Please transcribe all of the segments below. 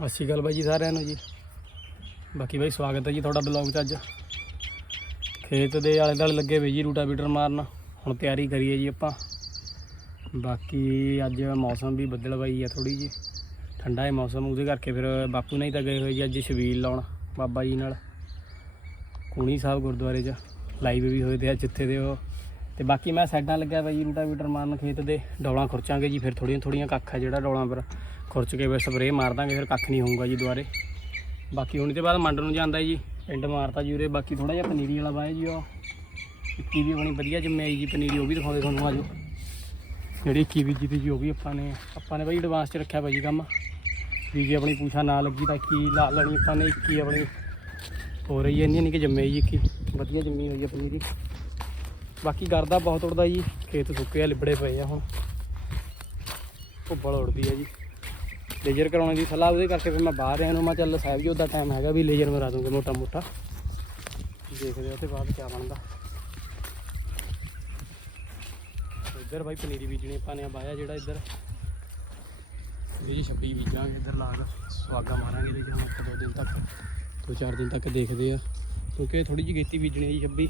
ਸਤਿ ਸ਼੍ਰੀ ਅਕਾਲ ਬਾਈ ਜੀ ਸਾਰਿਆਂ ਨੂੰ ਜੀ। ਬਾਕੀ ਬਾਈ ਸਵਾਗਤ ਹੈ ਜੀ ਤੁਹਾਡਾ ਬਲੌਗ 'ਚ ਅੱਜ। ਖੇਤ ਦੇ ਆਲੇ ਦੁਆਲੇ ਲੱਗੇ ਹੋਏ ਜੀ ਰੂਟਾਵੀਟਰ ਮਾਰਨ। ਹੁਣ ਤਿਆਰੀ ਕਰੀਏ ਜੀ ਆਪਾਂ। ਬਾਕੀ ਅੱਜ ਮੌਸਮ ਵੀ ਬੱਦਲ ਬਾਈ ਆ ਥੋੜੀ ਜੀ ਠੰਡਾ ਹੈ ਮੌਸਮ, ਉਹਦੇ ਕਰਕੇ ਫਿਰ ਬਾਪੂ ਨਹੀਂ ਤਾਂ ਗਏ ਹੋਏ ਜੀ ਅੱਜ ਛਬੀਲ ਲਾਉਣ, ਬਾਬਾ ਜੀ ਨਾਲ। ਕੂਣੀ ਸਾਹਿਬ ਗੁਰਦੁਆਰੇ 'ਚ ਲਾਈਵ ਵੀ ਹੋਏ ਤੇ ਅੱਜ ਜਿੱਥੇ ਦੇ ਉਹ। ਤੇ ਬਾਕੀ ਮੈਂ ਸਾਈਡਾਂ ਲੱਗਿਆ ਬਾਈ ਰੂਟਾਵੀਟਰ ਮਾਰਨ ਖੇਤ ਦੇ। ਡੌਲਾਂ ਖੁਰਚਾਂਗੇ ਜੀ, ਫਿਰ ਥੋੜੀਆਂ ਥੋੜੀਆਂ ਕੱਖ ਆ ਜਿਹੜਾ ਡੌਲਾਂ ਪਰ। ਖੁਰਚ ਕੇ ਫਿਰ ਸਪਰੇਅ ਮਾਰ ਦਾਂਗੇ, ਫਿਰ ਕੱਖ ਨਹੀਂ ਹੋਊਗਾ ਜੀ ਦੁਬਾਰੇ। ਬਾਕੀ ਹੁਣ ਤੇ ਬਾਅਦ ਮੰਡ ਨੂੰ ਜਾਂਦਾ ਜੀ, ਪਿੰਡ ਮਾਰਤਾ ਜੀ ਉਰੇ, ਬਾਕੀ ਥੋੜਾ ਜਿਹਾ ਪਨੀਰੀ ਵਾਲਾ ਵਾਇਆ ਜੀ ਉਹ। ਇੱਕੀ ਵੀ ਬਣੀ, ਵਧੀਆ ਜੰਮਿਆਈ ਜੀ ਪਨੀਰੀ ਉਹ ਵੀ ਦਿਖਾਉਂਦੇ ਤੁਹਾਨੂੰ ਆਜੋ। ਜਿਹੜੀ ਇੱਕੀ ਬੀਜੀ ਤੇ ਜੀ ਉਹ ਵੀ ਆਪਾਂ ਨੇ ਆਪਾਂ ਨੇ ਬਾਈ ਐਡਵਾਂਸ ਚ ਰੱਖਿਆ ਬਾਈ ਜੀ ਕੰਮ। ਵੀ ਜੇ ਆਪਣੀ ਪੂਛਾ ਨਾ ਲੱਗੀ ਤਾਂ ਇੱਕੀ ਲਾ ਲੈਣੀ ਆਪਾਂ ਨੇ ਇੱਕੀ ਆਪਣੀ। ਹੋ ਰਹੀ ਹੈ ਇੰਨੀ ਨਹੀਂ ਕਿ ਜੰਮੇ ਜੀ ਇੱਕੀ। ਵਧੀਆ ਜੰਮੀ ਹੋਈ ਹੈ ਪਨੀਰੀ। ਬਾਕੀ ਗਰਦਾ ਬਹੁਤ ਉੜਦਾ ਜੀ, ਖੇਤ ਸੁੱਕੇ ਆ, ਲਿਬੜੇ ਪਏ ਆ ਹੁਣ। ਭੁੱਬਲ ਉੜਦੀ ਹੈ ਜੀ। ਲੇਜ਼ਰ ਕਰਾਉਣ ਦੀ ਸਲਾਹ ਉਹਦੇ ਕਰਕੇ ਫਿਰ ਮੈਂ ਬਾਹਰ ਆਇਆ ਨੂੰ, ਮੈਂ ਚੱਲ ਸਾਹਿਬ ਜੀ, ਉਹਦਾ ਟਾਈਮ ਹੈਗਾ ਵੀ ਲੇਜ਼ਰ ਮਰਾ ਦੂੰਗੇ ਮੋਟਾ ਮੋਟਾ। ਦੇਖਦੇ ਆ ਉਹਦੇ ਬਾਅਦ ਕੀ ਬਣਦਾ। ਇੱਧਰ ਬਾਈ ਪਨੀਰੀ ਬੀਜਣੀ, ਆਪਾਂ ਨੇ ਬਾਇਆ ਜਿਹੜਾ ਇੱਧਰ। ਇਹ ਜੀ 26 ਬੀਜਾਂਗੇ ਇੱਧਰ ਲਾਗ। ਸਵਾਗਾ ਮਾਰਾਂਗੇ ਇਹਦੇ ਹੁਣ ਇੱਕ ਦੋ ਦਿਨ ਤੱਕ, ਦੋ ਚਾਰ ਦਿਨ ਤੱਕ ਦੇਖਦੇ ਆ ਕਿਉਂਕਿ ਥੋੜੀ ਜਿਹੀ ਗੇਤੀ ਬੀਜਣੀ ਹੈ ਜੀ 26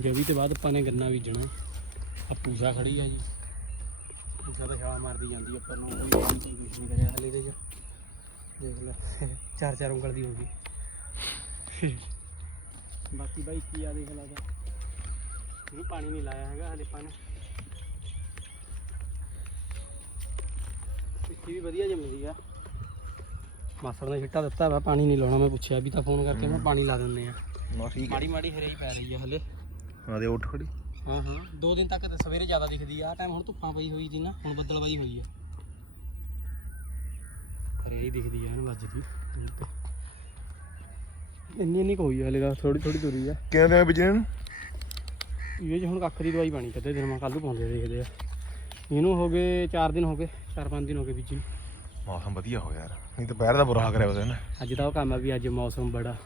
ਜਵੀ ਤੇ ਬਾਅਦ ਆਪਾਂ ਨੇ ਗੰਨਾ ਬੀਜਣਾ। ਆ ਪੂਜਾ ਖੜੀ ਆ ਜੀ। ਪੂਜਾ ਤਾਂ ਛਾਲਾ ਮਾਰਦੀ ਜਾਂਦੀ ਆ, ਆਪਾਂ ਨੂੰ ਕੋਈ ਕੰਮ ਨਹੀਂ ਕੁਛ ਨਹੀਂ ਕਰਿਆ ਹਲੇ ਇਹਦੇ ਚ ਦੇਖ ਲੈ ਚਾਰ ਚਾਰ ਉਂਗਲ ਦੀ ਹੋ ਗਈ। ਬਾਕੀ ਬਾਈ ਕੀ ਆ ਦੇਖ ਲਾ ਇਹਨੂੰ ਪਾਣੀ ਨਹੀਂ ਲਾਇਆ ਹੈਗਾ ਹਲੇ ਪਾਣੀ ਇੱਕੀ ਵੀ ਵਧੀਆ ਜੰਮਦੀ ਆ ਮਾਸੜ ਨੇ ਛਿੱਟਾ ਦਿੱਤਾ ਵਾ ਪਾਣੀ ਨਹੀਂ ਲਾਉਣਾ ਮੈਂ ਪੁੱਛਿਆ ਵੀ ਤਾਂ ਫੋਨ ਕਰਕੇ ਮੈਂ ਪਾਣੀ ਲਾ ਦਿੰਦੇ ਆ। ਮਾੜੀ ਮਾੜੀ ਹਰੇਈ ਪੈ ਰਹੀ ਆ ਹਲੇ। ਆ ਦੇ ਉੱਠ ਖੜੀ। ਹਾਂ ਹਾਂ। ਦੋ ਦਿਨ ਤੱਕ ਤਾਂ ਸਵੇਰੇ ਜ਼ਿਆਦਾ ਦਿਖਦੀ ਆ। ਟਾਈਮ ਹੁਣ ਧੁੱਪਾਂ ਪਈ ਹੋਈ ਸੀ ਨਾ ਹੁਣ ਬੱਦਲਵਾਈ ਹੋਈ ਆ। ਪਰ ਇਹ ਦਿਖਦੀ ਆ ਨਾ ਵੱਜਦੀ। ਦੂਰ ਤੇ ਇੰਨੀ ਇੰਨੀ ਕੋਈ ਹਲੇ ਦਾ ਥੋੜੀ ਥੋੜੀ ਦੂਰੀ ਆ। ਕਿੰਨੇ ਦਿਨ ਬੀਜਣੇ ਨੂੰ ਇਹ ਚ ਹੁਣ ਕੱਖ ਦੀ ਦਵਾਈ ਪਾਣੀ ਕਦੇ ਦਿਨ ਮੈਂ ਕੱਲ੍ਹ ਨੂੰ ਪਾਉਂਦੇ ਦੇਖਦੇ ਆ। ਇਹਨੂੰ ਹੋ ਗਏ 4 ਦਿਨ ਹੋ ਗਏ 4-5 ਦਿਨ ਹੋ ਗਏ ਬੀਜੀ ਨੂੰ। ਮੌਸਮ ਵਧੀਆ ਹੋ ਯਾਰ। ਨਹੀਂ ਤਾਂ ਪੈਰ ਦਾ ਬੁਰਾ ਹਾਲ ਕਰਿਆ ਉਹਦੇ ਨੇ। ਅੱਜ ਤਾਂ ਉਹ ਕੰਮ ਆ ਵੀ ਅੱਜ ਮੌਸਮ ਬੜਾ।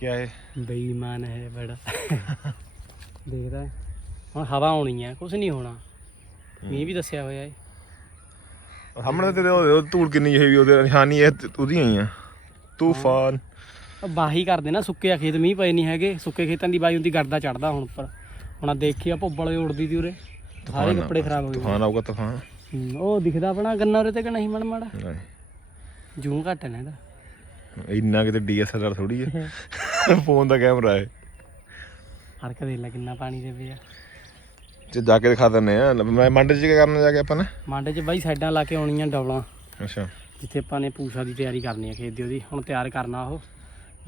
ਕੀ ਹੈ ਬੇਈਮਾਨ ਹੈ ਬੜਾ। ਦੇਖਦਾ ਹੈ। ਹੁਣ ਹਵਾ ਆਉਣੀ ਹੈ ਕੁਝ ਨਹੀਂ ਹੋਣਾ। ਮੀਂਹ ਵੀ ਦੱਸਿਆ ਹੋਇਆ ਹੈ। ਸਾਹਮਣੇ ਤੇਰੇ ਉਹ ਧੂੜ ਕਿੰਨੀ ਹੈਵੀ ਉਹਦੇ ਨਿਸ਼ਾਨੀ ਇਹ ਤੇ ਉਹਦੀ ਆਈ ਆ। ਤੂਫਾਨ। ਬਾਹੀ ਕਰਦੇ ਨਾ ਸੁੱਕੇ ਆ ਖੇਤ ਮੀਂਹ ਪਏ ਨਹੀਂ ਹੈਗੇ। ਸੁੱਕੇ ਖੇਤਾਂ ਦੀ ਬਾਈ ਹੁੰਦੀ ਗਰਦਾ ਚੜਦਾ ਹੁਣ ਉੱਪਰ। ਹੁਣ ਆ ਦੇਖਿਆ ਭੁੱਬਲ ਉੜਦੀ ਤੀ ਉਰੇ। ਸਾਰੇ ਕੱਪੜੇ ਖਰਾਬ ਹੋ ਗਏ। ਤੂਫਾਨ ਆਊਗਾ ਤੂਫਾਨ। ਹੂੰ, ਉਹ ਦਿਖਦਾ ਆਪਣਾ ਗੰਨਾ ਉਰੇ ਤੇ ਕਿ ਨਹੀਂ ਮੜ ਮਾੜਾ? ਨਹੀਂ। ਜੂਮ ਘੱਟ ਹੈ ਨਾ ਇਹਦਾ। ਇੰਨਾ ਕਿਤੇ ਡੀਐਸਐਲਆਰ ਥੋੜੀ ਹੈ। ਫੋਨ ਦਾ ਕੈਮਰਾ ਹੈ। ਹਰਕ ਦੇ ਲੈ ਕਿੰਨਾ ਪਾਣੀ ਦੇ ਪਿਆ ਤੇ ਜਾ ਕੇ ਦਿਖਾ ਦਿੰਨੇ ਆ ਮੈਂ ਮੰਡੇ ਚ ਕੀ ਕਰਨਾ ਜਾ ਕੇ ਆਪਾਂ ਨੇ? ਮਾਂਡੇ 'ਚ ਬਾਈ ਸਾਈਡਾਂ ਲਾ ਕੇ ਆਉਣੀਆਂ ਡੌਲਾਂ। ਅੱਛਾ। ਜਿੱਥੇ ਆਪਾਂ ਨੇ ਪੂਛਾ ਦੀ ਤਿਆਰੀ ਕਰਨੀ ਹੈ ਖੇਤ ਦੀ ਉਹਦੀ। ਹੁਣ ਤਿਆਰ ਕਰਨਾ ਉਹ।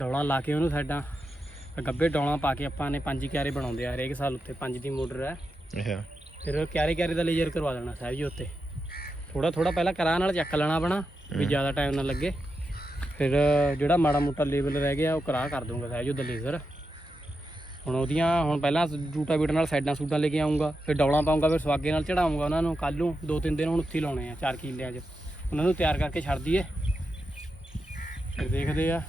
ਡੌਲਾਂ ਲਾ ਕੇ ਉਹਨੂੰ ਸਾਈਡਾਂ। ਗੱਬੇ ਡੌਲਾਂ ਪਾ ਕੇ ਆਪਾਂ ਨੇ ਪੰਜ ਕਿਆਰੇ ਬਣਾਉਂਦੇ ਆ ਹਰੇਕ ਸਾਲ ਉੱਤੇ। ਪੰਜ ਦੀ ਮੋਟਰ ਹੈ ਅੱਛਾ। ਫਿਰ ਕਿਆਰੇ ਕਿਆਰੇ ਦਾ ਲੇਜ਼ਰ ਕਰਵਾ ਦੇਣਾ ਸਾਹਿਬ ਜੀ ਉੱਤੇ। ਥੋੜਾ ਥੋੜਾ ਪਹਿਲਾਂ ਕਰਾਂ ਨਾਲ ਚੱਕ ਲੈਣਾ ਆਪਣਾ ਵੀ ਜ਼ਿਆਦਾ ਟਾਈਮ ਨਾ ਲੱਗੇ। ਫਿਰ ਜਿਹੜਾ ਮਾੜਾ ਮੋਟਾ ਲੇਵਲ ਰਹਿ ਗਿਆ ਉਹ ਕਰਾ ਕਰ ਦੂੰਗਾ ਸਾਹਿਬ ਜੀ ਉਹਦਾ ਲੇਜ਼ਰ। ਹੁਣ ਉਹਦੀਆਂ ਹੁਣ ਪਹਿਲਾਂ ਰੂਟਾ ਬੀਟਰ ਨਾਲ ਸਾਈਡਾਂ ਸੂਟਾਂ ਲੈ ਕੇ ਆਉਂਗਾ ਫਿਰ ਡੌਲਾਂ ਪਾਉਂਗਾ ਫਿਰ ਸਵਾਗੇ ਨਾਲ ਚੜਾਉਂਗਾ ਉਹਨਾਂ ਨੂੰ ਕੱਲ੍ਹ ਨੂੰ ਦੋ ਤਿੰਨ ਦਿਨ ਹੁਣ ਉੱਥੇ ਲਾਉਣੇ ਆ ਚਾਰ ਕਿੱਲਿਆਂ 'ਚ। ਉਹਨਾਂ ਨੂੰ ਤਿਆਰ ਕਰਕੇ ਛੱਡ ਦਈਏ। ਫਿਰ ਦੇਖਦੇ ਆ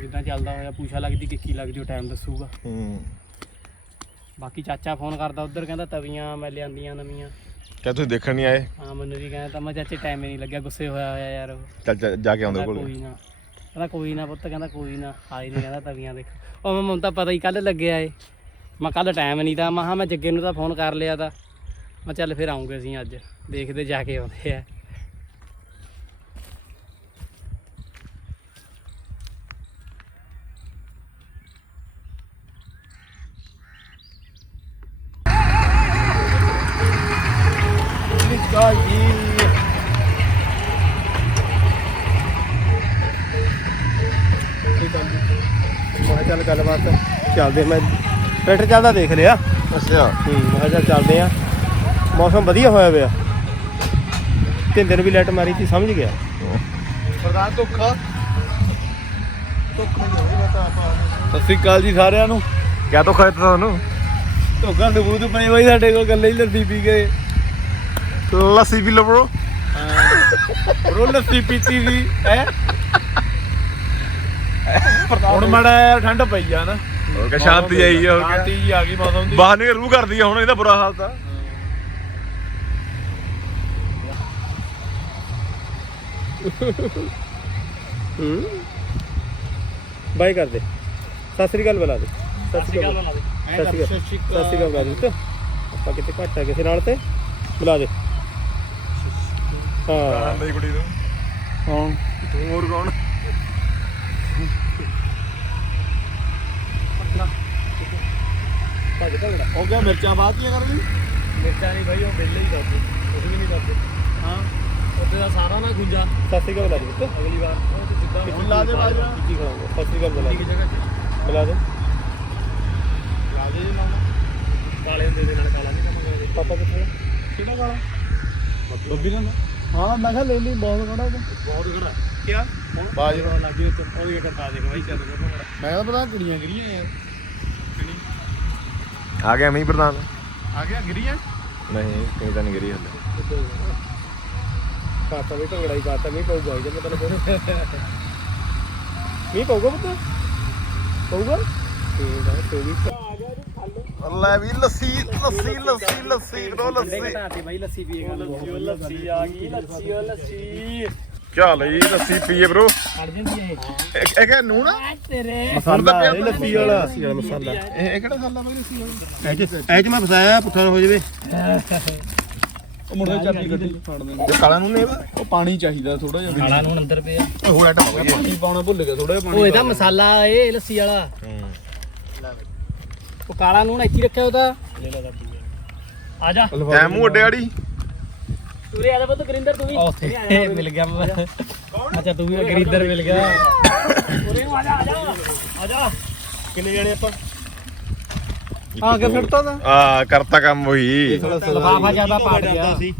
ਜਿੱਦਾਂ ਚੱਲਦਾ ਹੋਇਆ ਪੂਛਾ ਲੱਗਦੀ ਕਿ ਕੀ ਲੱਗਦੀ ਉਹ ਟਾਈਮ ਦੱਸੂਗਾ। ਹੂੰ। ਬਾਕੀ ਚਾਚਾ ਫੋਨ ਕਰਦਾ ਉਧਰ ਕਹਿੰਦਾ ਤਵੀਆਂ ਮੈਂ ਲਿਆਂਦੀਆਂ ਨਵੀਆਂ। ਕਿਆ ਤੁਸੀਂ ਦੇਖਣ ਨਹੀਂ ਆਏ? ਹਾਂ ਮੈਨੂੰ ਵੀ ਕਹਿੰਦਾ ਤਾਂ ਮੈਂ ਚਾਚੇ ਟਾਈਮ ਹੀ ਨਹੀਂ ਲੱਗਿਆ ਗੁੱਸੇ ਹੋਇਆ ਹੋਇਆ ਯਾਰ। ਉਹ ਚੱਲ ਜਾ ਕੇ ਆਉਂਦੇ ਕਹਿੰਦਾ ਕੋਲ ਕੋਈ ਨਾ। ਕਹਿੰਦਾ ਕੋਈ ਨਾ ਪੁੱਤ, ਕਹਿੰਦਾ ਕੋਈ ਨਾ, ਆਈ ਨਹੀਂ ਕਹਿੰਦਾ ਤਵੀਆਂ ਦੇਖ। ਉਹ ਮੈਨੂੰ ਤਾਂ ਪਤਾ ਹੀ ਕੱਲ ਲੱਗਿਆ ਏ। ਮੈਂ ਕੱਲ ਟਾਈਮ ਨਹੀਂ ਤਾਂ ਮਹਾ ਮੈਂ ਜੱਗੇ ਨੂੰ ਤਾਂ ਫੋਨ ਕਰ ਲਿਆ ਤਾਂ। ਮੈਂ ਚੱਲ ਫਿਰ ਆਉਂਗੇ ਅਸੀਂ ਅੱਜ, ਦੇਖਦੇ ਜਾ ਕੇ ਆਉਂਦੇ ਆ। ਮੈਂ ਕਿਹਾ ਚੱਲ ਗੱਲਬਾਤ ਚੱਲਦੇ ਮੈਂ ਟਰੈਕਟਰ ਚੱਲਦਾ ਦੇਖ ਲਿਆ। ਅੱਛਾ। ਹੂੰ ਮੈਂ ਕਿਹਾ ਚੱਲ ਚੱਲਦੇ ਆ। ਮੌਸਮ ਵਧੀਆ ਹੋਇਆ ਪਿਆ। ਤਿੰਨ ਦਿਨ ਵੀ ਲਾਈਟ ਮਾਰੀ ਸੀ ਸਮਝ ਗਿਆ। ਪ੍ਰਧਾਨ ਧੋਖਾ। ਸਤਿ ਸ੍ਰੀ ਅਕਾਲ ਜੀ ਸਾਰਿਆਂ ਨੂੰ। ਕਿਆ ਧੋਖਾ ਦਿੱਤਾ ਤੁਹਾਨੂੰ? ਧੋਖਾ ਸਬੂਤ ਪਏ ਬਾਈ ਸਾਡੇ ਕੋਲ ਗੱਲੇ ਹੀ ਲੱਸੀ ਪੀ ਗਏ। ਲੱਸੀ ਪੀ ਲਓ bro ਰੋ ਲੱਸੀ ਪੀਤੀ ਸੀ ਹੈ? ਹੁਣ ਮੜਾ ਯਾਰ ਠੰਡ ਪਈ ਆ ਨਾ। ਹੋਰ ਕਿਆ ਸ਼ਾਂਤੀ ਆਈ ਆ ਹੋਰ ਕਿਆ। ਸ਼ਾਂਤੀ ਜੀ ਆ ਗਈ ਮੌਸਮ ਦੀ। ਬਾਹਰ ਨਿਕਲ ਰੂਹ ਕਰਦੀ ਆ ਹੁਣ ਇਹਦਾ ਬੁਰਾ ਹਾਲ ਤਾਂ। ਹੂੰ। ਬਾਈ ਕਰ ਦੇ। ਸਤਿ ਸ੍ਰੀ ਅਕਾਲ ਬੁਲਾ ਦੇ। ਸਤਿ ਸ੍ਰੀ ਅਕਾਲ ਬਣਾ ਦੇ। ਸਤਿ ਸ੍ਰੀ ਅਕਾਲ। ਸਤਿ ਸ੍ਰੀ ਅਕਾਲ। ਬੁਲਾ ਦੇ। ਆਪਾਂ ਕਿਤੇ ਘੱਟ ਆ ਕਿਸੇ ਨਾਲ ਤੇ। ਬੁਲਾ ਦੇ। ਹਾਂ। ਮੇਰੀ ਕੁੜੀ ਨੂੰ। ਕੌਣ ਤੂੰ ਹੋਰ ਕੌਣ? ਹੋ ਗਿਆ ਮਿਰਚਾਂ ਬਾਤੀਆਂ ਕਰ ਲਈ? ਮਿਰਚਾਂ ਨਹੀਂ ਭਾਈ ਉਹ ਬਿੱਲੇ ਹੀ ਕਰਦੇ। ਕੁਝ ਵੀ ਨਹੀਂ ਕਰਦੇ। ਹਾਂ। ਉੱਤੇ ਦਾ ਸਾਰਾ ਨਾ ਗੁੰਜਾ। ਸਤਿ ਸ੍ਰੀ ਅਕਾਲ ਬੁਲਾ ਦੇ ਪੁੱਤ। ਅਗਲੀ ਵਾਰ ਉਹ ਤੇ ਜਿੱਦਾਂ ਦੇ ਬਾਜਾ ਕੀ ਕਰਾਂਗੇ ਸਤਿ ਸ੍ਰੀ ਅਕਾਲ ਬੁਲਾ ਕੀ ਦੇ ਜਗ੍ਹਾ ਤੇ? ਬੁਲਾ ਦੇ ਰਾਜੇ ਦੇ ਨਾਮ ਕਾਲੇ ਹੁੰਦੇ ਦੇ ਨਾਲ ਕਾਲਾ ਨਹੀਂ ਕੰਮ ਕਰਦੇ ਪਾਪਾ ਕਿੱਥੇ ਕਿਹੜਾ ਕਾਲਾ? ਬੱਬੀ ਨਾਲ ਹਾਂ ਮੈਂ ਕਿਹਾ ਲੈ ਲਈ ਬਹੁਤ ਖੜਾ ਉਹ ਬਹੁਤ ਘੜਾ ਕਿਆ? ਬਾਜ ਰੋਣ ਲੱਗੀ ਉੱਤੇ ਉਹ ਵੀ ਟੱਪਾ ਦੇ ਭਾਈ ਚੱਲ ਮੈਂ ਤਾਂ ਪਤਾ ਕੁੜੀਆਂ ਗਿਰੀਆਂ ਯਾਰ ਆ ਗਿਆ ਮੀਂਹ ਪ੍ਰਧਾਨ? ਆ ਗਿਆ ਗਿਰੀਆਂ ਨਹੀਂ ਕहीं ਤਾਂ ਨਹੀਂ ਗਿਰੀ ਹਲੇ। ਕਾਤਾ ਵੀ ਢੰਗੜਾ ਹੀ ਕਾਤਾ ਮੀਂਹ ਪਊਗਾ ਇਹਦਾ ਮਤਲਬ ਮੀਂਹ ਪਊਗਾ ਪੁੱਤ? ਪਊਗਾ? ਠੀਕ ਆ ਤੇ ਵੀ ਆ ਗਿਆ ਜੀ ਖੱਲ ਲੈ ਵੀ ਲੱਸੀ ਲੱਸੀ ਲੱਸੀ ਲੱਸੀ ਬਰੋ ਲੱਸੀ। ਘਟਾਤੀ ਲੱਸੀ ਪੀਏਗਾ ਲੱਸੀ ਲੱਸੀ ਆ ਗਈ ਲੱਸੀ ਉਹ ਲੱਸੀ। ਚੱਲ ਜੀ ਲੱਸੀ ਪੀਏ ਬਰੋ ਖੜ ਜਾਂਦੀ ਹੈ ਇਹ ਇਹ ਕਿਆ ਨੂਣ? ਆ ਤੇਰੇ। ਮਸਾਲਾ ਹੈ ਲੱਸੀ ਵਾਲਾ। ਮਸਾਲਾ। ਇਹ ਇਹ ਕਿਹੜਾ ਖਾਲਾ ਬਾਈ ਲੱਸੀ ਵਾਲਾ? ਐ ਚ ਐ ਚ ਮੈਂ ਫਸਾਇਆ ਪੁੱਠਾ ਹੋ ਜਾਵੇ। ਉਹ ਮੁੰਡੇ ਚਾਬੀ ਕੱਢੀ। ਫੜ ਦੇ ਇਹ ਕਾਲਾ ਨੂਣ ਨੇ ਇਹਦਾ ਉਹ ਪਾਣੀ ਚਾਹੀਦਾ ਥੋੜਾ ਜਿਹਾ। ਕਾਲਾ ਨੂੰ ਅੰਦਰ ਪਿਆ। ਹੋਰ ਐਟਾ ਹੋ ਗਿਆ ਪਾਣੀ ਪਾਉਣਾ ਭੁੱਲ ਗਿਆ ਥੋੜਾ ਜਿਹਾ ਪਾਣੀ ਉਹ ਇਹਦਾ ਮਸਾਲਾ ਇਹ ਲੱਸੀ ਵਾਲਾ। ਉਹ ਕਾਲਾ ਨੂਣ ਇੱਥੇ ਹੀ ਰੱਖਿਆ ਉਹਦਾ। ਲੈ ਲੈ ਆ ਜਾ। ਟੈਮੂ ਅੱਡੇ ਵਾਲੀ। ਤੁਰੇ ਆ ਜਾ ਪੁੱਤ ਗਰਿੰਦਰ ਤੂੰ ਵੀ। ਮਿਲ ਗਿਆ। ਅੱਛਾ ਤੂੰ ਵੀ ਗਰਿੰਦਰ ਮਿਲ ਗਿਆ। ਉਰੇ ਨੂੰ ਆ ਜਾ ਆ ਜਾ ਆ ਜਾ। ਕਿੰਨੇ ਜਣੇ ਆਪਾਂ? ਆ ਕੇ ਫਿਰਤਾ ਦਾ ਆ ਕਰਤਾ ਕੰਮ ਹੋਈ ਲਫਾਫਾ ਜ਼ਿਆਦਾ ਪਾੜ ਗਿਆ। ਜਾਂਦਾ ਸੀ।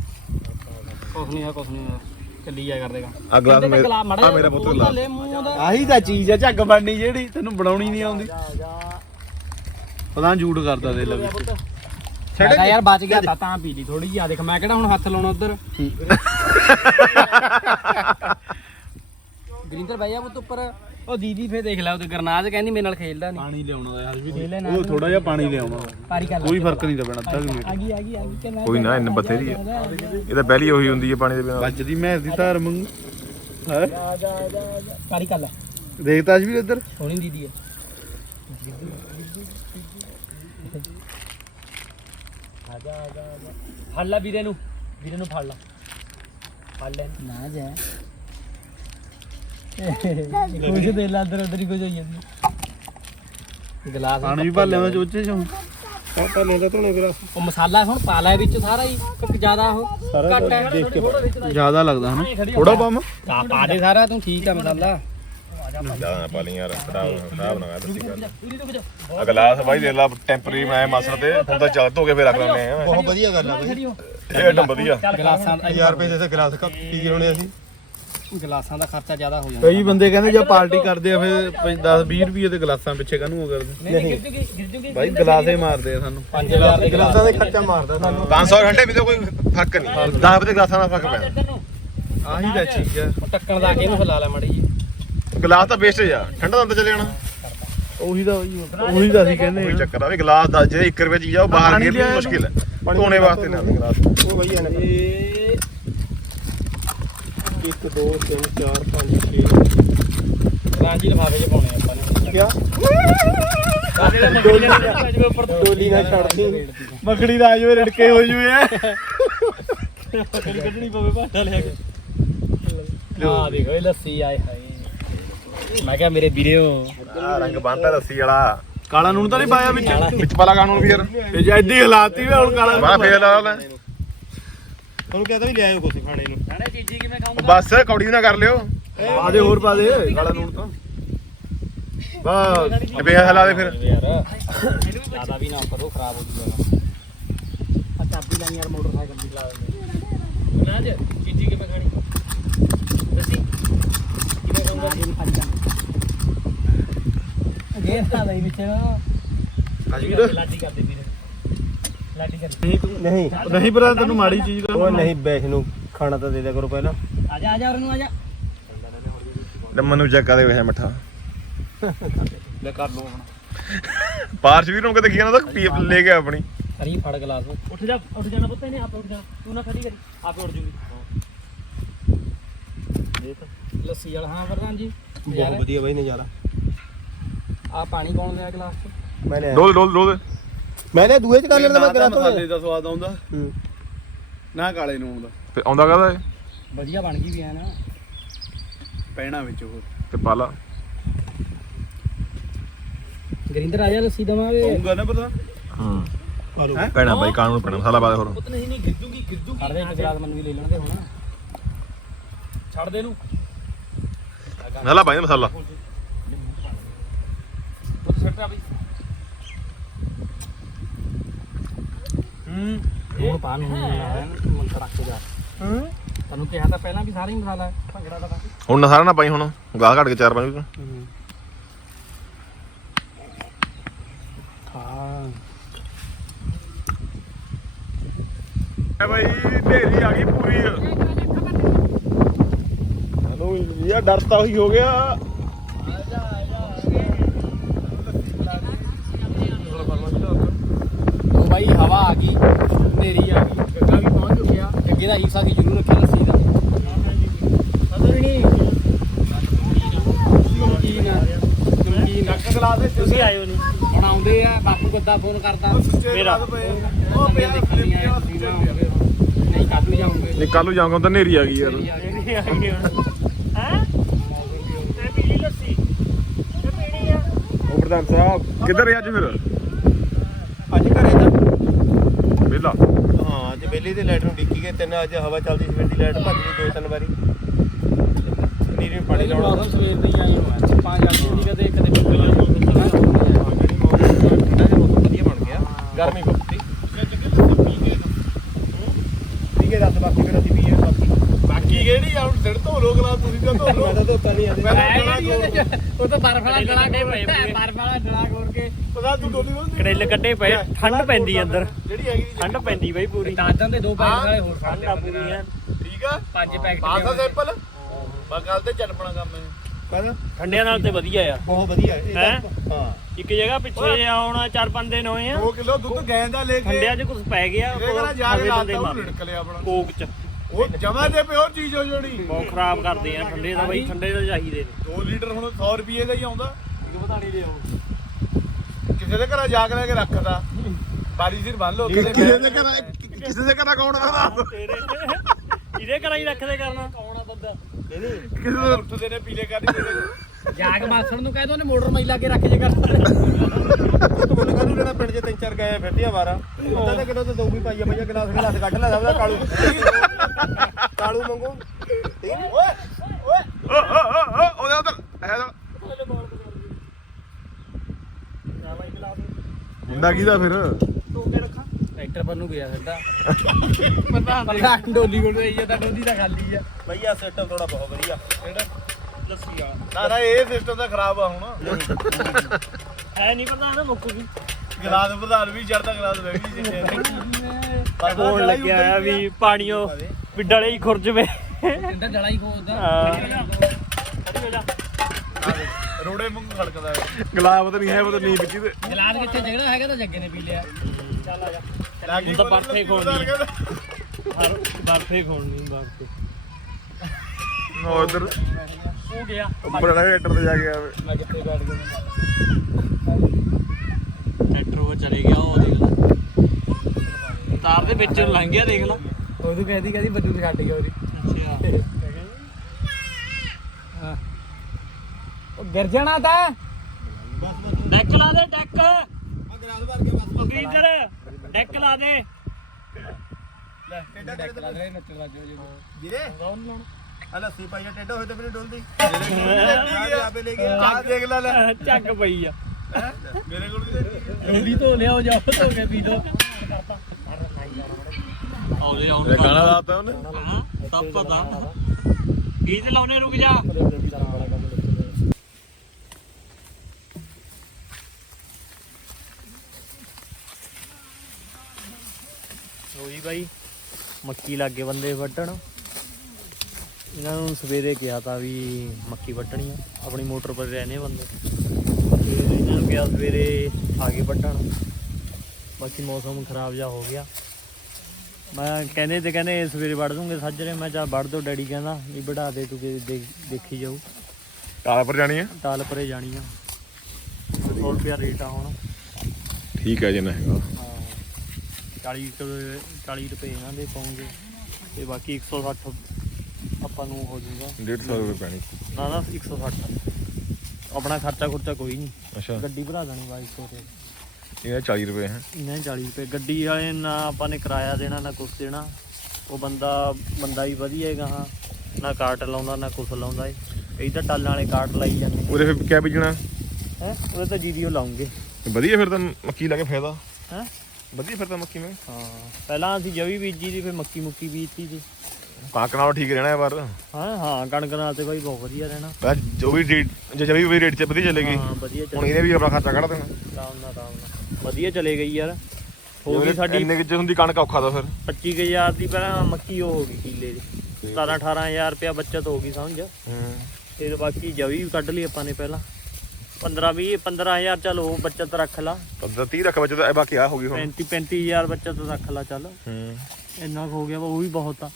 ਕੁਛ ਨਹੀਂ ਹੈ ਕੁਛ ਨਹੀਂ ਹੈ ਚੱਲੀ ਜਾ ਕਰਦੇ ਆ ਗਲਾਸ ਮੇਰਾ ਆ ਮੇਰਾ ਪੁੱਤ ਲਾ। ਆਹੀ ਤਾਂ ਚੀਜ਼ ਆ ਝੱਗ ਬਣਨੀ ਜਿਹੜੀ ਤੈਨੂੰ ਬਣਾਉਣੀ ਨਹੀਂ ਆਉਂਦੀ। ਪਤਾ ਝੂਠ ਕਰਦਾ ਦੇ ਲਵੇ। ਛੱਡ ਯਾਰ ਬਚ ਗਿਆ ਤਾਂ ਤਾਂ ਪੀ ਲਈ ਥੋੜੀ ਜਿਹੀ। ਆ ਦੇਖ ਮੈਂ ਕਿਹੜਾ ਹੁਣ ਹੱਥ ਲਾਉਣਾ ਉਧਰ? ਗਰਿੰਦਰ ਭਾਈਆ ਉਹ ਉੱਪਰ। ਉਹ ਦੀਦੀ ਫੇਰ ਦੇਖ ਲੈ ਉਹਦੇ ਗਰਨਾਜ ਕਹਿੰਦੀ ਮੇਰੇ ਨਾਲ ਖੇਲਦਾ ਨਹੀਂ ਪਾਣੀ ਲਿਆਉਣਾ ਯਾਰ ਵੀ ਖੇਲੇ ਨਾ ਉਹ ਥੋੜਾ ਜਿਹਾ ਪਾਣੀ ਲਿਆਉਣਾ। ਪਾਰੀ ਕਰ ਕੋਈ ਫ਼ਰਕ ਨਹੀਂ ਤਾਂ ਪੈਣਾ ਅੱਧਾ ਵੀ ਆ ਗਈ ਆ ਗਈ ਆ ਗਈ ਕਿ ਕੋਈ ਨਾ ਇੰਨ ਬਥੇਰੀ ਹੈ। ਇਹ ਤਾਂ ਪਹਿਲੀ ਉਹੀ ਹੁੰਦੀ ਹੈ ਪਾਣੀ ਦੇ ਬਿਨਾਂ। ਵੱਜਦੀ ਮੈਂ ਦੀ ਧਾਰ ਮੰਗ ਹੈ? ਆ ਜਾ ਆ ਜਾ ਆ ਜਾ। ਪਾਰੀ ਕਰ ਲੈ ਦੇਖਤਾ ਅੱਜ ਵੀ ਇੱਧਰ। ਸੋਹਣੀ ਦੀਦੀ ਹੈ ਆ ਜਾ ਆ ਜਾ ਆ ਜਾ। ਫੜ ਲੈ ਵੀਰੇ ਨੂੰ। ਵੀਰੇ ਨੂੰ ਫੜ ਲੈ। ਫੜ ਲੈ। ਨਾ ਜਾ। ਕੁਝ ਦੇ ਲਾ ਅੰਦਰ ਅੰਦਰ ਹੀ ਕੁਝ ਹੋਈ ਜਾਂਦੀ ਗਲਾਸ ਪਾਣੀ ਵੀ ਭਰ ਲਿਆਉਂਦਾ ਚੋਚੇ ਚੋਂ। ਉਹ ਤਾਂ ਲੈਂਦਾ ਧੋਣੇ ਗਲਾਸ ਉਹ ਮਸਾਲਾ ਹੁਣ ਪਾ ਲੈ ਵਿੱਚ ਸਾਰਾ ਹੀ ਕਿ ਜ਼ਿਆਦਾ ਉਹ ਘੱਟ ਹੈ ਦਾ ਜ਼ਿਆਦਾ ਲੱਗਦਾ ਹਨਾ? ਥੋੜਾ ਪਾਵਾਂ? ਆ ਪਾ ਦੇ ਸਾਰਾ ਤੂੰ ਠੀਕ ਆ ਮਸਾਲਾ। ਜ਼ਿਆਦਾ ਪਾ ਲਈ ਯਾਰ ਖਰਾਬ ਨਾ ਕਰ ਜਾ ਆ ਗਲਾਸ ਬਾਈ ਦੇ ਲਾ ਟੈਂਪਰੇਰੀ ਮੈਂ ਮਾਸਰ ਤੇ ਹੁਣ ਤਾਂ ਚੱਲ ਧੋ ਕੇ ਫੇਰ ਰੱਖ ਲੈਣੇ ਆ। ਬਹੁਤ ਵਧੀਆ ਗੱਲ ਆ ਹੋ। ਇਹ ਆਈਟਮ ਵਧੀਆ। ਗਲਾਸਾਂ ਦਾ 1000 ਰੁਪਏ ਦੇ ਗਲਾਸ ਕੱਪ ਪੀ ਕੇ ਆਉਣੇ ਅਸੀਂ? ਗਲਾਸਾਂ ਦਾ ਖਰਚਾ ਜ਼ਿਆਦਾ ਹੋ ਜਾਂਦਾ। ਕਈ ਬੰਦੇ ਕਹਿੰਦੇ ਜੇ ਪਾਰਟੀ ਕਰਦੇ ਆ ਫਿਰ 10 20 ਰੁਪਏ ਤੇ ਗਲਾਸਾਂ ਪਿੱਛੇ ਕਾਹਨੂੰ ਉਹ ਕਰਦੇ? ਨਹੀਂ ਬਾਈ ਗਲਾਸੇ ਮਾਰਦੇ ਆ ਸਾਨੂੰ। 5000 ਦੇ ਗਲਾਸਾਂ। ਦੇ ਖਰਚਾ ਮਾਰਦਾ ਸਾਨੂੰ। 500 ਘੰਟੇ ਵੀ ਤਾਂ ਕੋਈ ਫ਼ਰਕ ਨਹੀਂ। 10 ਰੁਪਏ ਦੇ ਗਲਾਸਾਂ ਦਾ ਫ਼ਰਕ ਪੈਂਦਾ ਆਹੀ ਤਾਂ ਚੀਜ਼ ਆ। ਟੱਕਣ ਦਾ ਕੇ ਇਹਨੂੰ ਹਿਲਾ ਲੈ ਮੜੀ ਜੀ ਗਲਾਸ ਤਾਂ ਵੇਸਟ ਜਾ ਠੰਡਾ ਅੰਦਰ ਚਲੇ ਜਾਣਾ। ਉਹੀ ਤਾਂ ਉਹੀ ਉਹੀ ਤਾਂ ਅਸੀਂ ਕਹਿੰਦੇ ਕੋਈ ਆ ਚੱਕਰ ਆ ਵੀ ਗਲਾਸ ਦਾ ਜੇ 1 ਰੁਪਏ ਚੀਜ਼ ਆ ਉਹ ਬਾਹਰ ਗਿਰਨੀ ਮੁਸ਼ਕਿਲ ਹੈ। ਧੋਣੇ ਵਾਸਤੇ ਨਾ ਗਲਾਸ। ਉਹ ਨੇ ਇਹ 1 2 3 4 5 6 ਰਾਂਜੀ ਲਫਾਫੇ ਚ ਪਾਉਣੇ ਆਪਾਂ ਨੇ ਕਿਆ ਕਾਹਦੇ ਦਾ ਮੱਖੀ ਨੇ ਜਿਵੇਂ ਉੱਪਰ ਡੋਲੀ ਨਾ ਛੱਡਦੀ ਮੱਖੜੀ ਦਾ ਜਿਵੇਂ ਰੜਕੇ ਹੋ ਜੂਏ ਆ ਮੱਖੀ ਕੱਢਣੀ ਪਵੇ ਭਾਂਡਾ ਲਿਆ ਕੇ ਆ ਦੇਖੋ ਇਹ ਲੱਸੀ ਆਏ ਹਾਏ। ਮੈਂ ਕਿਹਾ ਮੇਰੇ ਵੀਰੇਓ। ਆ ਰੰਗ ਬੰਨਤਾ ਰੱਸੀ ਵਾਲਾ ਕਾਲਾ ਨੂਣ ਤਾਂ ਨਹੀਂ ਪਾਇਆ ਵਿੱਚ ਵਿੱਚ ਪਾਲਾ ਕਾਨੂੰਨ ਵੀ ਯਾਰ ਇਹ ਜੇ ਐਡੀ ਹਲਾਤੀ ਵੇ ਹੁਣ ਕਾਲਾ ਮੈਂ ਫੇਰ। ਲਾ ਲੈ ਤੁਹਾਨੂੰ ਕਹਿੰਦਾ ਵੀ ਲਿਆਇਓ ਕੁਛ ਖਾਣੇ ਨੂੰ। ਨਾਲੇ ਚੀਜੀ ਕਿਵੇਂ ਖਾਊਂਗਾ? ਬਸ ਕੌੜੀ ਨਾ ਕਰ ਲਿਓ। ਪਾ ਦੇ ਹੋਰ ਪਾ ਦੇ। ਕਾਲਾ ਨੂਣ ਤਾਂ। ਬਸ ਬੇ ਹਲਾ ਦੇ ਫਿਰ। ਯਾਰ ਜ਼ਿਆਦਾ ਵੀ ਨਾ ਕਰੋ ਖਰਾਬ ਹੋ ਜੂਗਾ। ਆ ਚਾਬੀ ਲਾਈ ਯਾਰ ਮੋਟਰਸਾਈਕਲ ਦੀ ਲਾ ਦਿੰਦੇ। ਨਾਜ ਚੀਜੀ ਕਿਵੇਂ ਖਾਣੀ? ਦੱਸੀ। ਕਿਵੇਂ ਖਾਊਂਗਾ? ਜੀ ਫੜ ਜਾ ਗੇਰ ਤਾਂ ਲਈ ਵਿੱਚ। ਅਜੀਰ ਲਾਡੀ ਕਰਦੇ ਵੀਰੇ। ਲਾਡੀ ਕਰ ਨਹੀਂ। ਤੂੰ ਨਹੀਂ ਨਹੀਂ ਭਰਾ ਤੈਨੂੰ ਮਾੜੀ ਚੀਜ਼ ਕਰ ਉਹ ਨਹੀਂ ਬੈਠ ਨੂੰ ਖਾਣਾ ਤਾਂ ਦੇ ਦਿਆ ਕਰੋ ਪਹਿਲਾਂ। ਆ ਜਾ ਆ ਜਾ ਉਹਨੂੰ ਆ ਜਾ। ਲੰਮਨ ਨੂੰ ਚੈੱਕ ਕਰੇ ਹੋਇਆ ਮਿੱਠਾ। ਲੈ ਕਰ ਲੋ ਹੁਣ। ਪਾਰਸ਼ ਵੀ ਨੂੰ ਕਦੇ ਕੀ ਨਾ ਤਾਂ ਪੀ ਲੈ ਗਿਆ ਆਪਣੀ। ਹਰੀ ਫੜ ਗਲਾਸ। ਉੱਠ ਜਾ ਉੱਠ ਜਾਣਾ ਪੁੱਤ ਇਹਨੇ ਆਪ ਉੱਠ ਜਾ। ਤੂੰ ਨਾ ਖੜੀ ਕਰੀ ਆਪੇ ਉੱਠ ਜੂਗੀ। ਲੱਸੀ ਵਾਲਾ ਹਾਂ ਪ੍ਰਧਾਨ ਜੀ। ਬਹੁਤ ਵਧੀਆ ਬਾਈ ਨਜ਼ਾਰਾ। ਆ ਪਾਣੀ ਕੌਣ ਲਿਆ ਗਲਾਸ ਚ? ਮੈਂ ਲਿਆ। ਡੋਲ ਡੋਲ ਡੋਲ। ਮੈਂ ਲਿਆ ਦੂਏ ਚ ਕਰ ਲੈਣਾ ਮੈਂ ਕਰਾ ਮਸਾਲੇ ਦਾ ਸਵਾਦ ਆਉਂਦਾ। ਹੂੰ। ਨਾ ਕਾਲੇ ਨੂਣ ਦਾ ਤੇ ਆਉਂਦਾ ਕਾਹਦਾ ਇਹ? ਵਧੀਆ ਬਣ ਗਈ ਵੀ ਹੈ ਨਾ ਪੈਣਾ ਵਿੱਚ ਉਹ। ਤੇ ਪਾਲਾ ਗਰਿੰਦਰ ਆ ਜਾ ਲੱਸੀ ਦਵਾਂਗੇ। ਹੋਊਗਾ ਨਾ ਪਤਾ। ਹੂੰ। ਪਾਲੋ ਪੈਣਾ ਬਾਈ ਕਾਨੂੰਨ ਪੈਣਾ ਮਸਾਲਾ ਪਾ ਦੇ ਹੋਰ। ਨਹੀਂ ਨਹੀਂ ਗਿੱਜੂਗੀ ਗਿੱਜੂਗੀ ਛੱਡ ਦੇ ਇੱਕ ਗਲਾਸ ਮੈਨੂੰ ਵੀ ਲੈ ਲੈਣਗੇ ਹੁਣ। ਛੱਡ ਦੇ ਇਹਨੂੰ। ਮਸਾਲਾ ਪਾਈ ਮਸਾਲਾ। ਪੁੱਤ ਛੱਡਿਆ ਬਈ। ਹੂੰ। ਹੁਣ ਪਾ ਨੂੰ ਮਨ ਰੱਖ ਜਾ। ਹੂੰ। ਤੈਨੂੰ ਕਿਹਾ ਤਾਂ ਪਹਿਲਾਂ ਵੀ ਸਾਰੇ ਹੀ ਮਸਾਲਾ ਹੈ ਭੰਗੜਾ ਦਾ ਹੁਣ ਨਾ ਸਾਰਾ ਨਾ ਪਾਈ ਹੁਣ ਗਾਹ ਘੱਟ ਕੇ ਚਾਰ ਪੰਜ ਹਾਂ। ਐ ਬਾਈ ਢੇਰੀ ਆ ਗਈ ਪੂਰੀ। ਹਲੋ ਯਾ ਡਰਤਾ ਹੋਈ ਹੋ ਗਿਆ। ਉਹ ਬਾਈ ਹਵਾ ਆ ਗਈ ਹਨੇਰੀ ਆ। ਗਈ ਗੱਗਾ ਵੀ ਪਹੁੰਚ ਚੁੱਕਿਆ। ਗੱਗੇ ਦਾ ਹਿੱਸਾ ਸੀ ਜ਼ਰੂਰ ਰੱਖਿਆ ਲੱਸੀ ਦਾ ਪਤਾ ਨਹੀਂ ਨਮਕੀਨ ਕੱਕ ਗਲਾ ਦੇ ਤੁਸੀਂ ਆਇਓ ਨਹੀਂ। ਹੁਣ ਆਉਂਦੇ ਆ ਬਾਪੂ ਗੱਦਾ ਫੋਨ ਕਰਦਾ। ਮੇਰਾ। ਉਹ ਪਿਆ ਨਹੀਂ ਕਾਦੂ ਜਾਉਂਗੇ ਇਹ ਕੱਲ ਨੂੰ ਜਾਊਂਗਾ ਤਾਂ ਨੇਰੀ ਆ ਗਈ ਯਾਰ। ਉਹ ਪ੍ਰਧਾਨ ਸਾਹਿਬ ਕਿੱਧਰ ਹੈ ਅੱਜ ਫਿਰ ਅੱਜ ਘਰੇ ਤਾਂ ਵਿਹਲਾ ਬੇਲੀ ਦੇ ਲਾਈਟ ਨੂੰ ਡਿੱਕੀ ਗਏ ਤਿੰਨ ਅੱਜ ਹਵਾ ਚੱਲਦੀ ਸਵੇਰ ਦੀ ਲਾਈਟ ਭੱਜ ਗਈ ਦੋ ਤਿੰਨ ਵਾਰੀ। ਨੀਰੇ ਨੂੰ ਪਾਣੀ ਲਾਉਣਾ। ਸਵੇਰ ਦੇ ਹੀ ਆਏ ਹੋਆ ਪੰਜ ਜਾਂਦੀ ਸੀ ਕਦੇ ਕਦੇ ਗਰਮੀ ਬਹੁਤ ਸੀ। ਪੀਗੇ ਦੱਸ ਬਾਕੀ ਫਿਰ ਅਸੀਂ ਪੀਏ ਬਾਕੀ। ਬਾਕੀ ਕਿਹੜੀ ਆ ਹੁਣ ਸਿਰ ਧੋ ਲੋ ਗਲਾ ਤੁਸੀਂ ਤਾਂ ਧੋ ਲੋ ਮੈਂ ਤਾਂ ਧੋਤਾ ਨਹੀਂ ਅੱਜ ਤਾਂ ਉਹ ਤਾਂ ਬਰਫ ਵਾਲਾ ਡਲਾ ਕੇ ਪਏ ਬਰਫ ਵਾਲਾ ਡਲਾ ਕੋਰ ਕੇ। ਪਤਾ ਤੂੰ ਦੋਦੀ ਦੋਦੀ ਕੜੇਲੇ ਕੱਢੇ ਪਏ ਠੰਡ ਪੈਂਦੀ ਅੰਦਰ। ਜਿਹੜੀ ਹੈਗੀ ਨੀ ਠੰਡ ਪੈਂਦੀ ਬਈ ਪੂਰੀ। ਦਾਦਾਂ ਦੇ ਦੋ ਪੈਕਟ ਵਾਲੇ ਹੋਰ ਫੜ ਠੰਡ ਆ ਪੂਰੀ ਐਨ। ਠੀਕ ਆ? ਪੰਜ ਪੈਕਟ ਬਾਸਾ ਸੈਂਪਲ ਬਾ ਕੱਲ ਤੇ ਚੱਲ ਪਣਾ ਕੰਮ ਇਹ ਕਹਿੰਦਾ ਠੰਡਿਆਂ ਨਾਲ ਤੇ ਵਧੀਆ ਆ। ਬਹੁਤ ਵਧੀਆ। ਇਹ ਹੈਂ? ਤਾਂ- ਹਾਂ? ਇੱਕ ਜਗ੍ਹਾ ਪਿੱਛੇ ਆਉਣਾ ਚਾਰ ਪੰਜ ਦਿਨ ਹੋਏ ਆ। 2 ਕਿਲੋ ਦੁੱਧ ਗੈਂ ਦਾ ਲੈ ਕੇ। ਠੰਡਿਆਂ 'ਚ ਕੁਝ ਪੈ ਗਿਆ ਇਹ ਕਹਿੰਦਾ ਜਾ ਕੇ ਲਾਤਾ ਉਹ ਲੜਕ ਲਿਆ ਆਪਣਾ। ਕੋਕ 'ਚ। ਉਹ ਜਮਾ ਦੇ ਪਿਓ ਚੀਜ਼ ਹੋ ਜਣੀ ਬਹੁਤ ਖਰਾਬ ਕਰਦੇ ਆ ਠੰਡੇ ਦਾ ਬਈ ਠੰਡੇ ਦਾ ਚਾਹੀਦੇ ਨੇ। 2 ਲੀਟਰ ਹੁਣ 100 ਰੁਪਏ ਦਾ ਹੀ ਆਉਂਦਾ। ਵਧਾਣੀ ਲਿਆਓ। ਕਿਸੇ ਦੇ ਘਰ ਜਾ ਕੇ ਲੈ ਕੇ ਰੱਖਦਾ। ਬਾਰੀ ਸਿਰ ਬੰਨ ਲੋ ਕਿਸੇ ਦੇ ਘਰ ਕਿਸੇ ਦੇ ਘਰ ਕੌਣ ਤੇਰੇ ਇਹਦੇ ਘਰਾਂ ਹੀ ਰੱਖਦੇ ਕਰਨਾ। ਕੌਣ ਆ ਬੰਦਾ? ਕਿਸੇ ਦੇ ਉੱਠਦੇ ਨੇ ਪੀਲੇ ਕਾਦੀ ਜਾਗ ਮਾਸੜ ਨੂੰ ਕਹਿ ਦੋ ਨੇ ਮੋਟਰ ਮਈ ਲਾ ਕੇ ਰੱਖ ਜੇ ਕਰ ਤੁਹਾਨੂੰ ਕਾਹਨੂੰ ਲੈਣਾ ਪਿੰਡ 'ਚ ਤਿੰਨ ਚਾਰ ਗਏ ਫਿਰਦੀਆਂ ਵਾਰਾ ਅੱਧਾ ਤਾਂ ਕਿਲੋ ਤੇ ਦੋ ਵੀ ਪਾਈਆ ਪਈਆ ਗਲਾਸ ਗਲਾਸ ਕੱਢ ਲੈ ਸਭ ਦਾ ਕਾਲੂ। ਕਾਲੂ ਮੰਗੋ? ਓਏ ਓਏ ਓ ਓ ਉਹਦੇ ਉਧਰ ਹੈ ਤਾਂ। ਮੁੰਡਾ ਕਿਹਦਾ ਫਿਰ? ਟਰੈਕਟਰ ਪਰ ਨੂੰ ਗਿਆ ਸਿੱਧਾ। ਪਤਾ ਪਤਾ ਡੋਲੀ ਕੋਲ ਗਈ ਜਾਂਦਾ ਡੋਲੀ ਤਾਂ ਖਾਲੀ ਆ। ਬਈ ਆ ਸਿਸਟਮ ਥੋੜਾ ਬਹੁਤ ਵਧੀਆ। ਲੱਸੀ ਆ। ਨਾ ਨਾ ਇਹ ਸਿਸਟਮ ਤਾਂ ਖਰਾਬ ਆ ਹੁਣ। ਹੈ ਨਹੀਂ ਪਤਾ ਨਾ ਮੁੱਕ ਗਈ। ਗਲਾਸ ਪ੍ਰਧਾਨ ਵੀ ਚੜਦਾ ਗਲਾਸ ਗਈ ਜਿੱਥੇ ਪਰ ਹੋਣ ਲੱਗਿਆ ਆ ਵੀ ਪਾਣੀਓ ਵੀ ਡਲੇ ਹੀ ਖੁਰਜਵੇ ਕਹਿੰਦਾ ਡਲਾ ਹੀ ਖੋਦਾ ਹਾਂ। ਰੋੜੇ ਵਾਂਗੂ ਖੜਕਦਾ। ਹੈ ਗਲਾਬ ਤਾਂ ਨਹੀਂ ਹੈ ਪਤਾ ਨਹੀਂ ਵਿੱਚ ਤੇ। ਗਲਾਸ ਕਿੱਥੇ ਜਗੜਾ ਹੈਗਾ ਤਾਂ ਜੱਗੇ ਨੇ ਪੀ ਲਿਆ। ਲਾਗੀ ਤਾਂ ਬਰਫੇ ਹਰ ਬਰਫੇ ਖੋਣੀ ਬਰਫੇ ਉਧਰ ਹੋ ਗਿਆ। ਉੱਪਰ ਟਰੈਕਟਰ ਤੇ ਜਾ ਕੇ ਆਵੇ। ਮੈਂ ਕਿੱਥੇ ਬੈਠ ਗਿਆ। ਟਰੈਕਟਰ ਉਹ ਚਲੇ ਗਿਆ ਉਹ ਦੇਖ ਲੈ। ਤਾਰ ਦੇ ਵਿੱਚ ਲੰਘ ਗਿਆ ਦੇਖ ਲੈ। ਉਹਨੂੰ ਕਹਿੰਦੀ ਕਹਿੰਦੀ ਬੱਜੂ ਛੱਡ ਗਿਆ ਉਹਦੀ। ਅੱਛਾ। ਹਾਂ। ਉਹ ਗਿਰ ਜਾਣਾ ਤਾਂ। ਡੈਕ ਲਾ ਦੇ ਡੈਕ। ਬੀਦਰ ਡੈਕ ਲਾ ਦੇ। ਡੈਕ ਲਾ ਦੇ ਨੱਚਣ ਲੱਗ ਜਾਓ ਜੀ। ਵੀਰੇ ਆ ਲੱਸੀ ਪਾਈਆ ਟੇਡਾ ਹੋਏ ਤੇ ਵੀ ਨੀ ਡੁੱਲਦੀ ਆਪੇ ਲੈ ਗਿਆ ਆ। ਦੇਖ ਲੈ ਲੈ। ਝੱਗ ਪਈ ਆ। ਮੇਰੇ ਕੋਲ ਵੀ ਦੇ। ਡੋਲੀ ਧੋ ਲਿਆਓ ਜਾਓ ਧੋ ਕੇ ਪੀ ਲਓ। ਆਉਦੇ ਆਉਂ ਇਹ ਗਾਣਾ ਲਾਤਾ ਉਹਨੇ? ਹਾਂ ਸਭ ਪਤਾ ਗੀਤ ਲਾਉਣੇ ਰੁਕ ਜਾ ਹੋਈ ਬਾਈ। ਮੱਕੀ ਲੱਗੇ ਬੰਦੇ ਵੱਢਣ। ਇਹਨਾਂ ਨੂੰ ਸਵੇਰੇ ਕਿਹਾ ਤਾਂ ਵੀ ਮੱਕੀ ਵੱਢਣੀ ਆ। ਆਪਣੀ ਮੋਟਰ ਪਰ ਰਹਿਣੇ ਬੰਦੇ। ਤੇ ਇਹਨਾਂ ਨੂੰ ਕਿਹਾ ਸਵੇਰੇ ਆ ਕੇ ਵੱਢਣ। ਬਾਕੀ ਮੌਸਮ ਖਰਾਬ ਜਾ ਹੋ ਗਿਆ। ਮੈਂ ਕਹਿੰਦੇ ਤੇ ਕਹਿੰਦੇ ਸਵੇਰੇ ਵੜ ਦੂੰਗੇ ਸਾਜਰੇ। ਮੈਂ ਜਾ ਵੜ ਦੋ ਡੈਡੀ ਕਹਿੰਦਾ ਵੀ ਵਢਾ ਦੇ ਤੂੰ ਕਿ ਦੇਖ- ਜਾਊ। ਟਾਲਾ ਪਰ ਜਾਣੀ ਆ? ਟਾਲ ਪਰੇ ਜਾਣੀ ਆ। 100 ਰੁਪਿਆ ਰੇਟ ਆ ਹੁਣ। ਠੀਕ ਹੈ ਜਿੰਨਾ ਹੈਗਾ। ਹਾਂ 40 ਰੁਪਏ 40 ਰੁਪਏ ਇਹਨਾਂ ਦੇ ਪਾਉਂਗੇ। ਤੇ ਬਾਕੀ 160 ਆਪਾਂ ਨੂੰ ਹੋ ਜਾਊਗਾ। 150 ਰੁਪਏ ਪੈਣੀ। ਨਾ ਨਾ 160 ਆਪਣਾ ਖਰਚਾ ਖੁਰਚਾ ਕੋਈ ਨਹੀਂ। ਅੱਛਾ। ਗੱਡੀ ਭਰਾ ਦੇਣੀ 2200 ਤੇ। ਇਹ 40 ਰੁਪਏ ਹੈ। ਨਹੀਂ 40 ਰੁਪਏ। ਗੱਡੀ ਵਾਲੇ ਨਾ ਆਪਾਂ ਨੇ ਕਿਰਾਇਆ ਦੇਣਾ ਨਾ ਕੁਛ ਦੇਣਾ। ਉਹ ਬੰਦਾ ਬੰਦਾ ਹੀ ਵਧੀਆ ਹੈਗਾ ਹਾਂ। ਨਾ ਕਾਟ ਲਾਉਂਦਾ ਨਾ ਕੁਛ ਲਾਉਂਦਾ ਏ। ਇਹ ਤਾਂ ਟਾਲਾਂ ਵਾਲੇ ਕਾਟ ਲਾਈ ਜਾਂਦੇ ਉਹਦੇ ਫਿਰ ਕਿਆ ਬੀਜਣਾ? ਹੈ? ਉਹਦੇ ਤਾਂ ਜੀਰੀਓ ਲਾਉਂਗੇ। ਵਧੀਆ ਫਿਰ ਤਾਂ ਮੱਕੀ ਲਾ ਕੇ ਫਾਇਦਾ? ਹੈ? ਵਧੀਆ ਫਿਰ ਤਾਂ ਮੱਕੀ ਮੈਂ ਹਾਂ ਪਹਿਲਾਂ ਅਸੀਂ ਜਵੀ ਬੀਜੀ ਦੀ ਫਿਰ ਮੱਕੀ ਮੁੱਕੀ ਬੀਜਤੀ ਸੀ। ਕਾਕ ਨਾਲ ਠੀਕ ਰਹਿਣਾ ਹੈ ਪਰ ਹਾਂ ਹਾਂ ਕਣਕ ਨਾਲ ਤੇ ਬਾਈ ਬਹੁਤ ਵਧੀਆ ਰਹਿਣਾ। ਬਸ ਜੋ ਵੀ ਰੇਟ ਜੇ ਜਵੀ ਵੀ ਰੇਟ 'ਚ ਵਧੀਆ ਚੱਲੇਗੀ ਹਾਂ ਵਧੀਆ ਹੁਣ ਇਹਨੇ ਵੀ ਆਪਣਾ ਖਰਚਾ ਕੱਢ ਦੇਣਾ। ਆਰਾਮ ਨਾਲ ਆਰਾਮ ਨਾਲ। ਵਧੀਆ ਚਲੇ ਗਈ ਯਾਰ। ਹੋ ਗਈ ਸਾਡੀ ਇੰਨੇ ਕਿ ਹੁੰਦੀ ਕਣਕ ਔਖਾ ਦਾ ਫਿਰ। 25000 ਦੀ ਪਹਿਲਾਂ ਮੱਕੀ ਉਹ ਹੋ ਗਈ ਕਿੱਲੇ ਦੀ। 17 18000 ਰੁਪਇਆ ਬੱਚਤ ਹੋ ਗਈ ਸਮਝ? ਤੇ ਬਾਕੀ ਜਵੀ ਵੀ ਕੱਢ ਲਈ ਆਪਾਂ ਨੇ ਪਹਿਲਾਂ। 15 20 15000 ਚੱਲ ਉਹ ਬੱਚਤ ਰੱਖ ਲਾ। ਤਾਂ 30 ਰੱਖ ਬਚਦਾ ਇਹ ਬਾਕੀ ਆ ਹੋ ਗਈ ਹੁਣ। 35 35000 ਬੱਚਤ ਰੱਖ ਲਾ ਚੱਲ। ਹੂੰ। ਇੰਨਾ ਕੁ ਹੋ ਗਿਆ ਵਾ ਉਹ ਵੀ ਬਹੁਤ ਆ।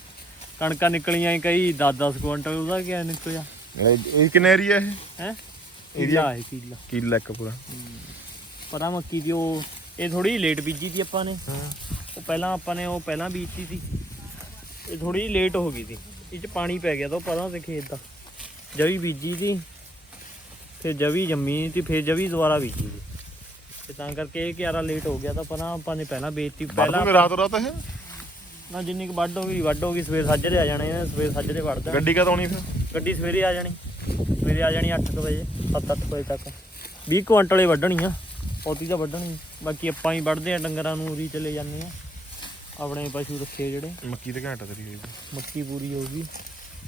ਕਣਕਾਂ ਨਿਕਲੀਆਂ ਹੀ ਕਈ 10 10 ਕੁਇੰਟਲ ਉਹਦਾ ਕੀ ਨਿਕਲਿਆ? ਇਹ ਇਹ ਕਿੰਨਾ ਏਰੀਆ ਇਹ? ਹੈ? ਕਿੱਲਾ ਹੈ ਕਿੱਲਾ। ਕਿੱਲਾ ਇੱਕ ਪੂਰਾ। ਪਤਾ ਮੱਕੀ ਦੀ ਉਹ ਇਹ ਥੋੜੀ ਲੇਟ ਬੀਜੀ ਸੀ ਆਪਾਂ ਨੇ। ਉਹ ਪਹਿਲਾਂ ਆਪਾਂ ਨੇ ਉਹ ਪਹਿਲਾਂ ਬੀਜਤੀ ਸੀ। ਇਹ ਥੋੜੀ ਲੇਟ ਹੋ ਗਈ ਸੀ। ਇਹ ਚ ਪਾਣੀ ਪੈ ਗਿਆ ਤਾਂ ਉਹ ਪਰਾਂ ਤੇ ਖੇਤ ਦਾ। ਜਵੀ ਬੀਜੀ ਸੀ। ਫਿਰ ਜਵੀ ਜੰਮੀ ਸੀ ਫਿਰ ਜਵੀ ਦੁਬਾਰਾ ਬੀਜੀ ਸੀ। ਤੇ ਤਾਂ ਕਰਕੇ ਇਹ ਕਿਆਰਾ ਲੇਟ ਹੋ ਗਿਆ ਤਾਂ ਪਰਾਂ ਆਪਾਂ ਨੇ ਪਹਿਲਾਂ ਬੀਜਤੀ ਪਹਿਲਾਂ ਪਹਿਲਾਂ ਰਾਤ ਰਾਤ ਇਹ? ਨਾ ਜਿੰਨੀ ਕੁ ਵੱਢ ਹੋ ਗਈ ਵੱਢ ਹੋ ਗਈ ਸਵੇਰ ਸਾਜਰੇ ਆ ਜਾਣੇ ਆ ਸਵੇਰ ਸਾਜਰੇ ਵੱਢਦਾ। ਗੱਡੀ ਕਦ ਆਉਣੀ ਫਿਰ? ਗੱਡੀ ਸਵੇਰੇ ਆ ਜਾਣੀ ਸਵੇਰੇ ਆ ਜਾਣੀ 8 ਵਜੇ 7-8 ਵਜੇ ਤੱਕ। 20 ਕੁਇੰਟਲ ਹੀ ਵੱਢਣੀ ਆ ਪੌਤੀ ਤਾਂ ਵੱਢਣੀ ਬਾਕੀ ਆਪਾਂ ਹੀ ਵੱਢਦੇ ਆ ਡੰਗਰਾਂ ਨੂੰ ਉਰੀ ਚਲੇ ਜਾਂਦੇ ਆ। ਆਪਣੇ ਪਸ਼ੂ ਰੱਖੇ ਜਿਹੜੇ। ਮੱਕੀ ਤੇ ਘੰਟਾ ਤੇਰੀ ਹੋਈ। ਮੱਕੀ ਪੂਰੀ ਹੋ ਗਈ।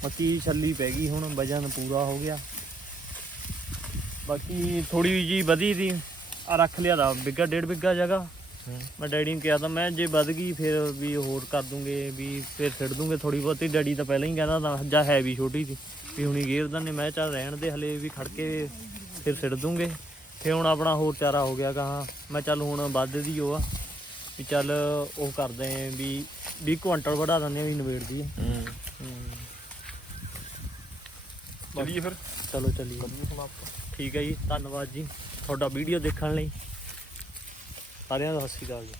ਮੱਕੀ ਛੱਲੀ ਪੈ ਗਈ ਹੁਣ ਵਜਨ ਪੂਰਾ ਹੋ ਗਿਆ। ਬਾਕੀ ਥੋੜੀ ਜੀ ਵਧੀ ਸੀ ਆ ਰੱਖ ਲਿਆ ਦਾ ਬਿੱਗਾ ਡੇਢ ਬਿੱਗਾ ਜਗ੍ਹਾ। ਮੈਂ ਡੈਡੀ ਨੂੰ ਕਿਹਾ ਤਾਂ ਮੈਂ ਜੇ ਵੱਧ ਗਈ ਫਿਰ ਵੀ ਹੋਰ ਕਰ ਦੂੰਗੇ ਵੀ ਫਿਰ ਛੱਡ ਦੂੰਗੇ ਥੋੜੀ ਬਹੁਤੀ। ਡੈਡੀ ਤਾਂ ਪਹਿਲਾਂ ਹੀ ਕਹਿੰਦਾ ਤਾਂ ਜਾਂ ਹੈ ਵੀ ਛੋਟੀ ਸੀ ਵੀ ਹੁਣੀ ਗੇਰ ਦਨੇ ਮੈਂ ਚੱਲ ਰਹਿਣ ਦੇ ਹਲੇ ਵੀ ਖੜ ਕੇ ਫਿਰ ਛੱਡ ਦੂੰਗੇ। ਫਿਰ ਹੁਣ ਆਪਣਾ ਹੋਰ ਚਾਰਾ ਹੋ ਗਿਆ ਕਹਾ ਮੈਂ ਚੱਲ ਹੁਣ ਵੱਧ ਦੀ ਉਹ ਆ ਵੀ ਚੱਲ ਉਹ ਕਰਦੇ ਆਂ ਵੀ 20 ਕੁਇੰਟਲ ਵਧਾ ਦਿੰਦੇ ਆ ਵੀ ਨਵੇੜ ਦੀ ਹੂੰ। ਚਲਿਏ ਫਿਰ। ਚਲੋ ਚੱਲੀਏ। ਠੀਕ ਹੈ ਜੀ। ਧੰਨਵਾਦ ਜੀ ਤੁਹਾਡਾ ਵੀਡੀਓ ਦੇਖਣ ਲਈ। ਸਾਰਿਆਂ ਦਾ ਸਤਿ ਸ਼੍ਰੀ ਅਕਾਲ ਜੀ।